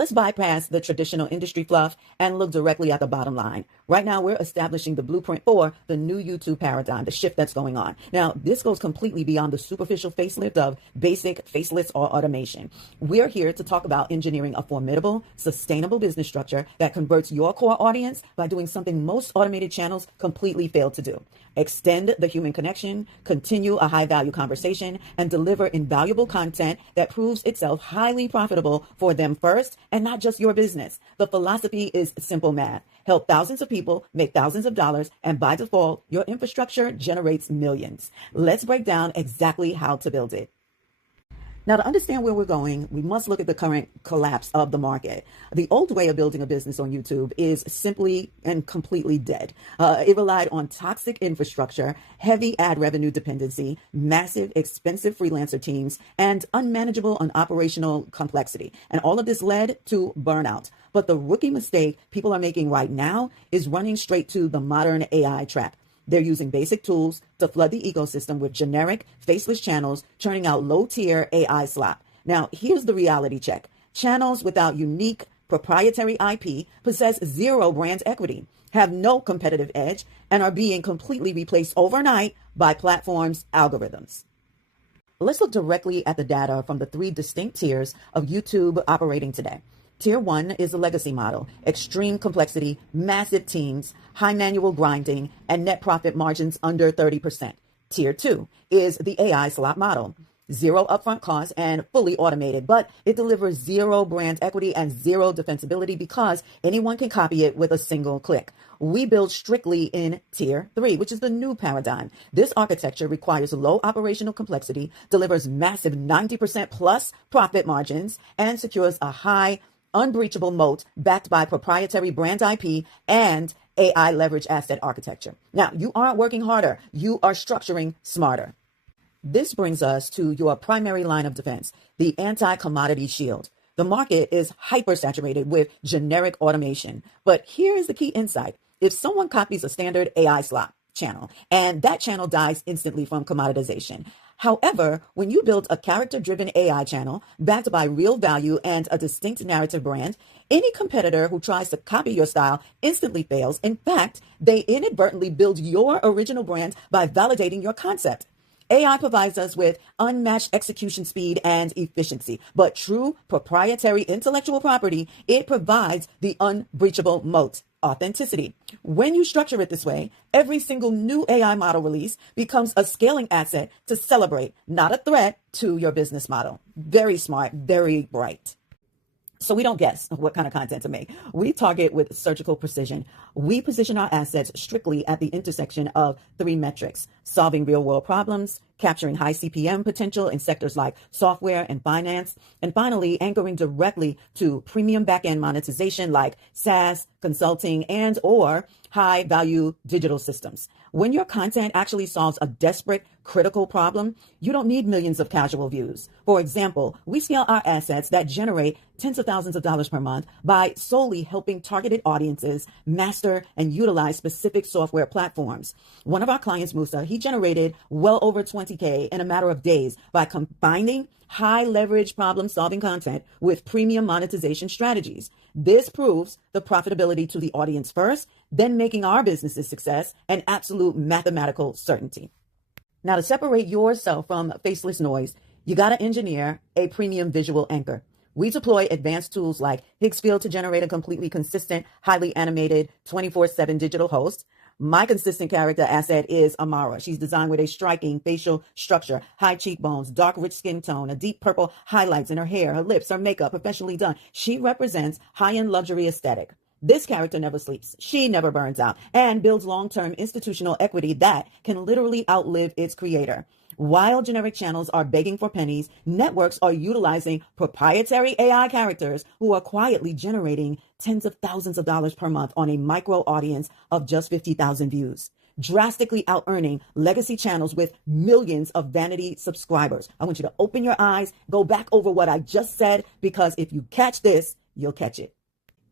Let's bypass the traditional industry fluff and look directly at the bottom line. Right now, we're establishing the blueprint for the new YouTube paradigm, the shift that's going on. Now, this goes completely beyond the superficial facelift of basic faceless or automation. We're here to talk about engineering a formidable, sustainable business structure that converts your core audience by doing something most automated channels completely fail to do. Extend the human connection, continue a high-value conversation, and deliver invaluable content that proves itself highly profitable for them first and not just your business. The philosophy is simple math. Help thousands of people make thousands of dollars, and by default, your infrastructure generates millions. Let's break down exactly how to build it. Now, to understand where we're going, we must look at the current collapse of the market. The old way of building a business on YouTube is simply and completely dead. It relied on toxic infrastructure, heavy ad revenue dependency, massive, expensive freelancer teams, and unmanageable and operational complexity. And all of this led to burnout. But the rookie mistake people are making right now is running straight to the modern AI trap. They're using basic tools to flood the ecosystem with generic, faceless channels, churning out low-tier AI slop. Now, here's the reality check. Channels without unique proprietary IP possess zero brand equity, have no competitive edge, and are being completely replaced overnight by platforms' algorithms. Let's look directly at the data from the three distinct tiers of YouTube operating today. Tier 1 is a legacy model, extreme complexity, massive teams, high manual grinding, and net profit margins under 30%. Tier 2 is the AI slot model, zero upfront costs and fully automated, but it delivers zero brand equity and zero defensibility because anyone can copy it with a single click. We build strictly in Tier 3, which is the new paradigm. This architecture requires low operational complexity, delivers massive 90% plus profit margins, and secures a high unbreachable moat backed by proprietary brand IP and AI leverage asset architecture. Now, you aren't working harder. You are structuring smarter. This brings us to your primary line of defense, the anti-commodity shield. The market is hypersaturated with generic automation. But here is the key insight. If someone copies a standard AI slot channel and that channel dies instantly from commoditization. However, when you build a character-driven AI channel backed by real value and a distinct narrative brand, any competitor who tries to copy your style instantly fails. In fact, they inadvertently build your original brand by validating your concept. AI provides us with unmatched execution speed and efficiency, but true proprietary intellectual property, it provides the unbreachable moat. Authenticity. When you structure it this way, every single new AI model release becomes a scaling asset to celebrate, not a threat to your business model. Very smart, very bright. So we don't guess what kind of content to make. We target with surgical precision. We position our assets strictly at the intersection of three metrics: solving real world problems, capturing high CPM potential in sectors like software and finance, and finally anchoring directly to premium backend monetization like SaaS, consulting, and or high value digital systems. When your content actually solves a desperate, critical problem, you don't need millions of casual views. For example, we scale our assets that generate tens of thousands of dollars per month by solely helping targeted audiences master and utilize specific software platforms. One of our clients, Musa, he generated well over 20K in a matter of days by combining high leverage problem solving content with premium monetization strategies. This proves the profitability to the audience first, then making our business's success an absolute mathematical certainty. Now, to separate yourself from faceless noise, you got to engineer a premium visual anchor. We deploy advanced tools like Higgsfield to generate a completely consistent, highly animated 24/7 digital host. My consistent character asset is Amara. She's designed with a striking facial structure, high cheekbones, dark, rich skin tone, a deep purple highlights in her hair, her lips, her makeup, professionally done. She represents high-end luxury aesthetic. This character never sleeps. She never burns out and builds long-term institutional equity that can literally outlive its creator. While generic channels are begging for pennies, networks are utilizing proprietary AI characters who are quietly generating tens of thousands of dollars per month on a micro audience of just 50,000 views, drastically out-earning legacy channels with millions of vanity subscribers. I want you to open your eyes, go back over what I just said, because if you catch this, you'll catch it.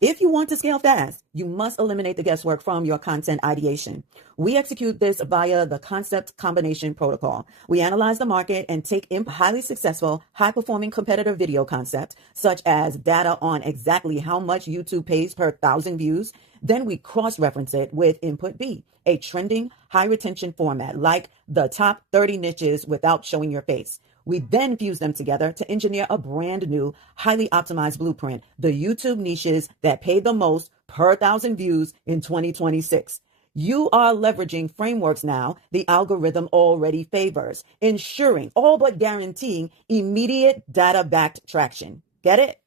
If you want to scale fast, you must eliminate the guesswork from your content ideation. We execute this via the concept combination protocol. We analyze the market and take in highly successful, high-performing competitor video concept, such as data on exactly how much YouTube pays per 1,000 views. Then we cross-reference it with input B, a trending, high-retention format like the top 30 niches without showing your face. We then fuse them together to engineer a brand new, highly optimized blueprint, the YouTube niches that pay the most per 1,000 views in 2026. You are leveraging frameworks now the algorithm already favors, ensuring, all but guaranteeing, immediate data-backed traction. Get it?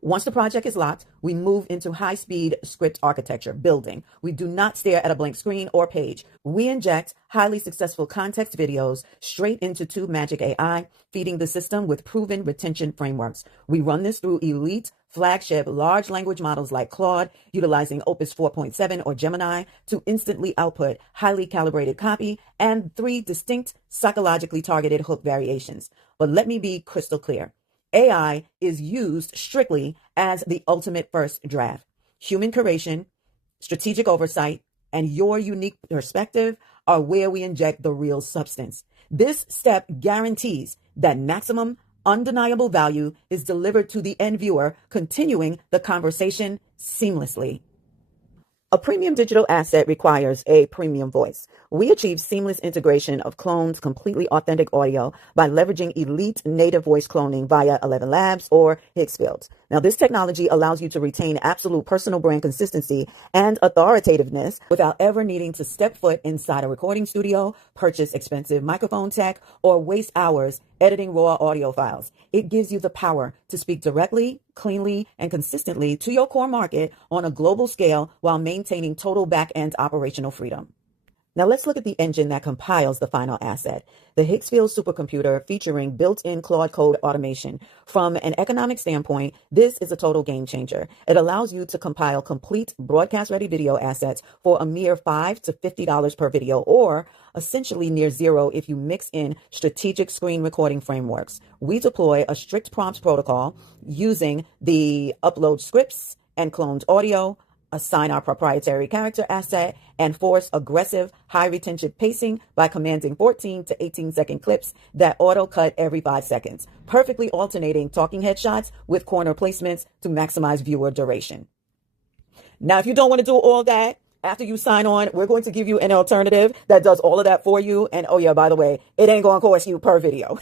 Once the project is locked, we move into high-speed script architecture building. We do not stare at a blank screen or page. We inject highly successful context videos straight into Tube Magic AI, feeding the system with proven retention frameworks. We run this through elite flagship large language models like Claude, utilizing Opus 4.7 or Gemini to instantly output highly calibrated copy and 3 distinct psychologically targeted hook variations. But let me be crystal clear. AI is used strictly as the ultimate first draft. Human curation, strategic oversight, and your unique perspective are where we inject the real substance. This step guarantees that maximum undeniable value is delivered to the end viewer, continuing the conversation seamlessly. A premium digital asset requires a premium voice. We achieve seamless integration of cloned, completely authentic audio by leveraging elite native voice cloning via 11 Labs or Higgsfield. Now, this technology allows you to retain absolute personal brand consistency and authoritativeness without ever needing to step foot inside a recording studio, purchase expensive microphone tech, or waste hours editing raw audio files. It gives you the power to speak directly, cleanly, and consistently to your core market on a global scale while maintaining total back-end operational freedom. Now let's look at the engine that compiles the final asset, the Higgsfield supercomputer featuring built-in Claude code automation. From an economic standpoint, this is a total game changer. It allows you to compile complete broadcast-ready video assets for a mere $5 to $50 per video, or essentially near zero if you mix in strategic screen recording frameworks. We deploy a strict prompts protocol using the upload scripts and cloned audio, assign our proprietary character asset, and force aggressive high retention pacing by commanding 14 to 18-second clips that auto cut every 5 seconds, perfectly alternating talking headshots with corner placements to maximize viewer duration. Now, if you don't want to do all that, after you sign on, we're going to give you an alternative that does all of that for you. And oh yeah, by the way, it ain't going to cost you per video.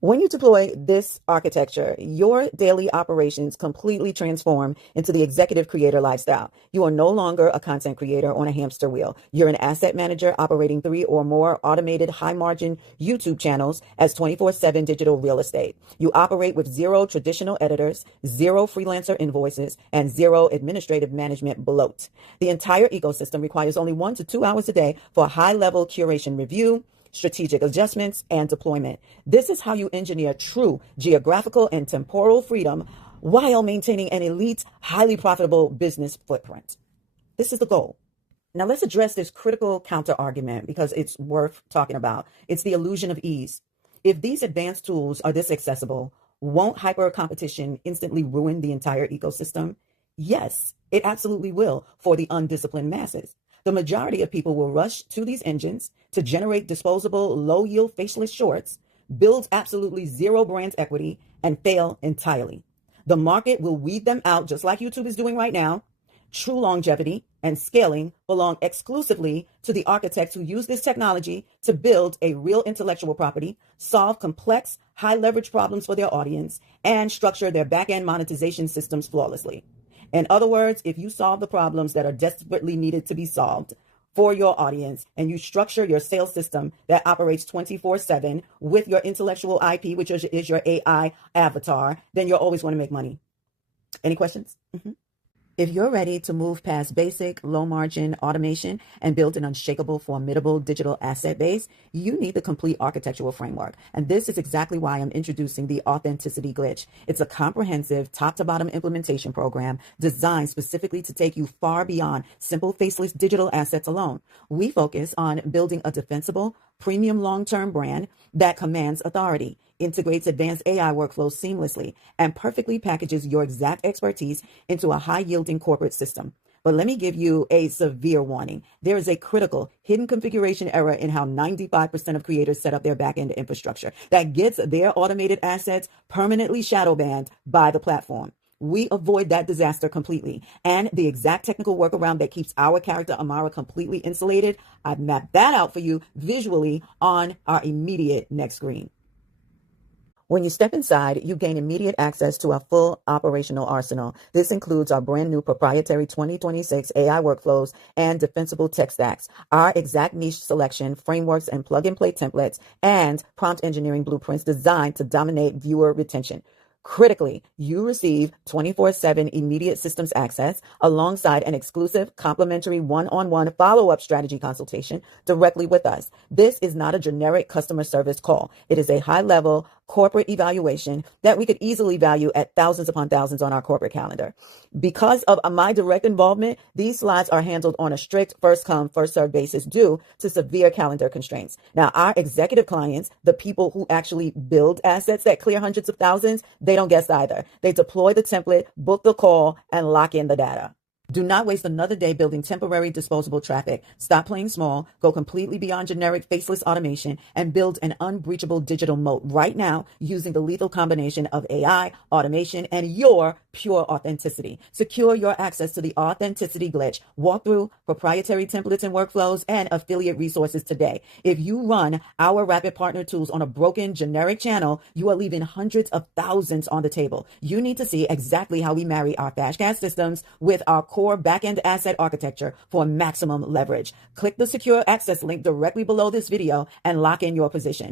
When you deploy this architecture, your daily operations completely transform into the executive creator lifestyle. You are no longer a content creator on a hamster wheel. You're an asset manager operating 3 or more automated high-margin YouTube channels as 24/7 digital real estate. You operate with 0 traditional editors, 0 freelancer invoices, and 0 administrative management bloat. The entire ecosystem requires only 1 to 2 hours a day for high-level curation review, strategic adjustments, and deployment. This is how you engineer true geographical and temporal freedom while maintaining an elite, highly profitable business footprint. This is the goal. Now let's address this critical counter argument because it's worth talking about. It's the illusion of ease. If these advanced tools are this accessible, won't hyper competition instantly ruin the entire ecosystem? Yes, it absolutely will for the undisciplined masses. The majority of people will rush to these engines to generate disposable, low-yield faceless shorts, build absolutely 0 brand equity, and fail entirely. The market will weed them out just like YouTube is doing right now. True longevity and scaling belong exclusively to the architects who use this technology to build a real intellectual property, solve complex, high-leverage problems for their audience, and structure their back-end monetization systems flawlessly. In other words, if you solve the problems that are desperately needed to be solved for your audience, and you structure your sales system that operates 24/7 with your intellectual IP, which is your AI avatar, then you'll always want to make money. Any questions? If you're ready to move past basic, low-margin automation and build an unshakable, formidable digital asset base, you need the complete architectural framework. And this is exactly why I'm introducing the Authenticity Glitch. It's a comprehensive, top-to-bottom implementation program designed specifically to take you far beyond simple, faceless digital assets alone. We focus on building a defensible, premium long-term brand that commands authority, integrates advanced AI workflows seamlessly, and perfectly packages your exact expertise into a high-yielding corporate system. But let me give you a severe warning. There is a critical hidden configuration error in how 95% of creators set up their backend infrastructure that gets their automated assets permanently shadow banned by the platform. We avoid that disaster completely. And the exact technical workaround that keeps our character Amara completely insulated, I've mapped that out for you visually on our immediate next screen. When you step inside, you gain immediate access to our full operational arsenal. This includes our brand new proprietary 2026 AI workflows and defensible tech stacks, our exact niche selection, frameworks, and plug-and-play templates, and prompt engineering blueprints designed to dominate viewer retention. Critically, you receive 24/7 immediate systems access alongside an exclusive complimentary one-on-one follow-up strategy consultation directly with us. This is not a generic customer service call. It is a high-level corporate evaluation that we could easily value at thousands upon thousands on our corporate calendar. Because of my direct involvement, these slides are handled on a strict first-come, first-served basis due to severe calendar constraints. Now, our executive clients, the people who actually build assets that clear hundreds of thousands, they don't guess either. They deploy the template, book the call, and lock in the data. Do not waste another day building temporary disposable traffic. Stop playing small, go completely beyond generic faceless automation, and build an unbreachable digital moat right now using the lethal combination of AI, automation, and your pure authenticity. Secure your access to the authenticity glitch. Walk through proprietary templates and workflows and affiliate resources today. If you run our rapid partner tools on a broken generic channel, you are leaving hundreds of thousands on the table. You need to see exactly how we marry our FashCast systems with our core backend asset architecture for maximum leverage. Click the secure access link directly below this video and lock in your position.